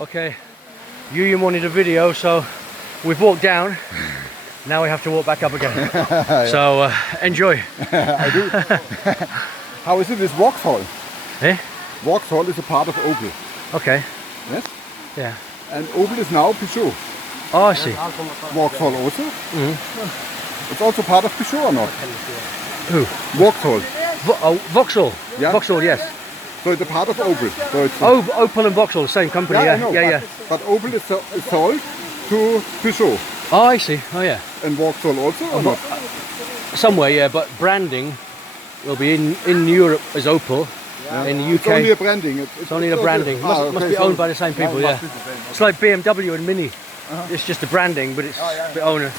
Okay, you wanted a video, so we've walked down. Now we have to walk back up again. So enjoy. I do. How is it with Wasserfall? Eh? Wasserfall is a part of Opel. Okay. Yes? Yeah. And Opel is now Peugeot. Oh, I see. Wasserfall also? Mm-hmm. It's also part of Peugeot or not? Who? Wasserfall. Vauxhall. Yeah. Vauxhall, yes. So it's a part of Opel. So it's Opel and Vauxhall, same company. yeah, Yeah, I know, yeah, but Opel is sold to Peugeot. Oh, I see. Oh, yeah. And Wasserfall also or not? Somewhere, yeah, but branding will be in Europe as Opel. Yeah. In the UK, it's only a branding. It's only a branding. Must be owned by the same people, yeah. It's like BMW and Mini. It's just the branding, but it's the owner.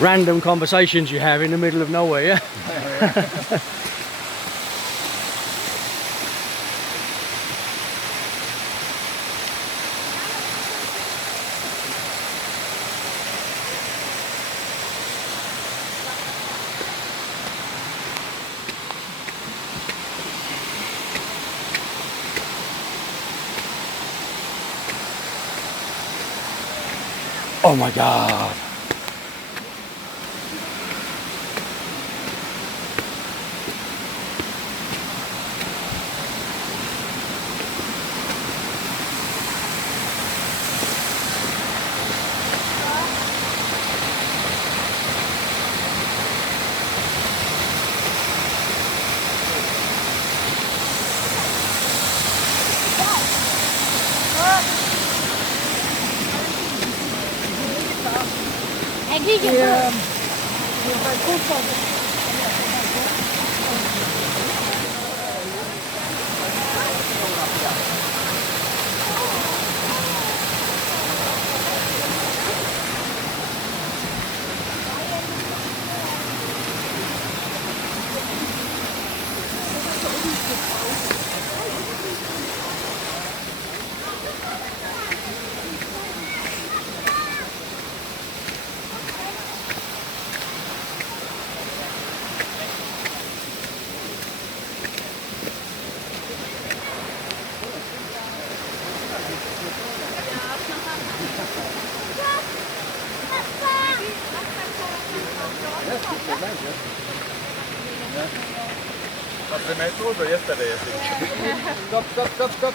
Random conversations you have in the middle of nowhere, yeah? Oh my God.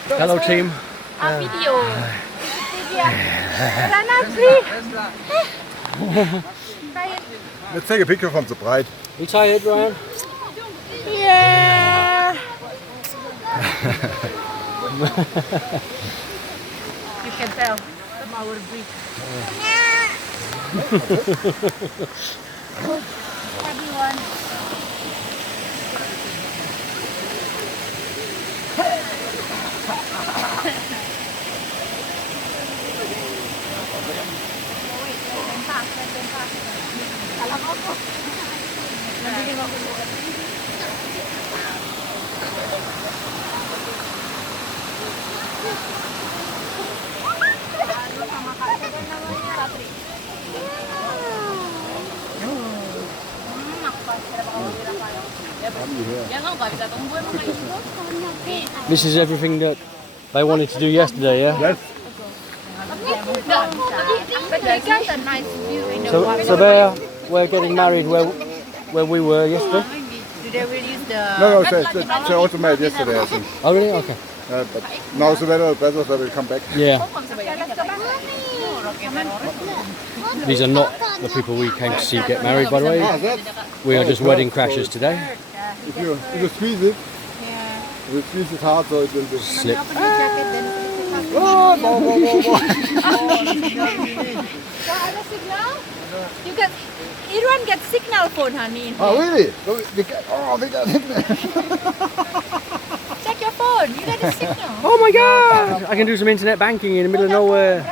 Hello team. Video. Let's take a picture from the bride. You tired, Ryan? Yeah. You can tell from our breed. Everyone. This is everything that they wanted to do yesterday, yeah? Yes. But they got a nice view in the water. So we're getting married where we were yesterday? Do they really use the... No, they also made yesterday, I think. Oh really? Okay. But now the weather better, so we'll come back. Yeah. These are not the people we came to see get married, by the way. We are just wedding crashers today. If you squeeze it, if you squeeze it hard, so it will just Slip. You get... Everyone gets signal phone, honey. Oh, really? So they got Check your phone. You get a signal. Oh my God! I can do some internet banking in the middle of nowhere.